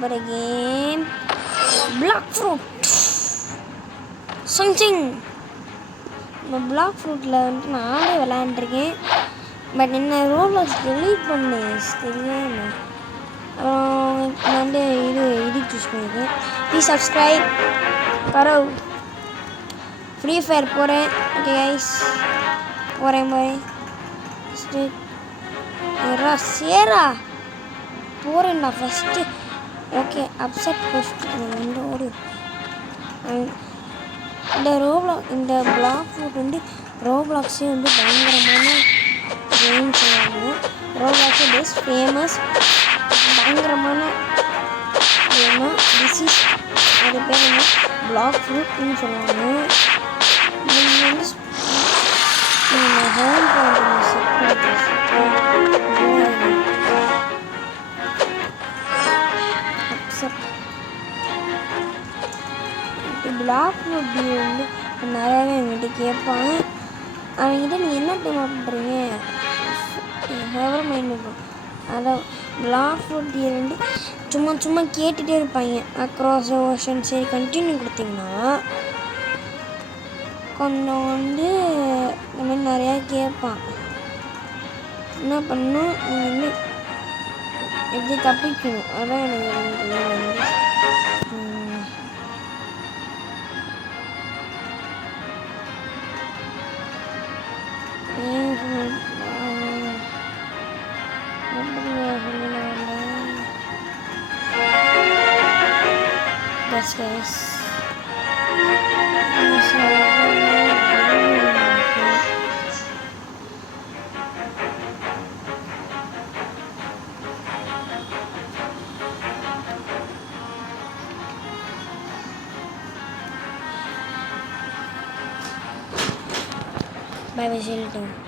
But again, black fruit. Something. இந்த black ஃப்ரூட்டில் வந்துட்டு நானே விளாண்டுருக்கேன். பட் என்ன ரோப்ளாக்ஸ் டெலீட் பண்ணு தெரியாம. அப்புறம் நான் வந்து இது சூஸ் பண்ணியிருக்கேன். ப்ளீஸ் சப்ஸ்கிரைப் கரவ். ஃப்ரீ ஃபயர் போகிறேன். ஓகே கைஸ், போகிறேன் ஃபஸ்ட்டு சேரா போகிறேன்டா ஃபஸ்ட்டு. ஓகே அப்செட் ஃபஸ்ட்டு வந்து ஓடி. இந்த பிளாக் ஃப்ரூட் வந்து ரோப்ளாக்ஸே வந்து பயங்கரமான கேம் சொல்லுவாங்க. ரோப்ளாக்ஸே பெஸ்ட் ஃபேமஸ் பயங்கரமான கேமு. டிசீஸ் அது பேர் வந்து பிளாக் ஃப்ரூட்னு சொல்லுவாங்க. நீங்கள் வந்து ஹோம் பிளாக் ஃப்ரூட் வந்து நிறையாவே என்கிட்ட கேட்பாங்க. அவங்ககிட்ட நீங்கள் என்ன டைம் பண்ணுறீங்க ஃபேவரட் மைண்ட் இருக்கும். அதான் பிளாக் ஃப்ரூட் வந்து சும்மா கேட்டுகிட்டே இருப்பாங்க. அக்ராஸ் ஓஷன் சரி கண்டினியூ கொடுத்தீங்கன்னா கொஞ்சம் வந்து இந்த மாதிரி நிறையா கேட்பான். என்ன பண்ணணும், நீங்கள் வந்து எப்படி தப்பிக்கணும் அதான் எனக்கு வந்து guys. Bye bye, see you later.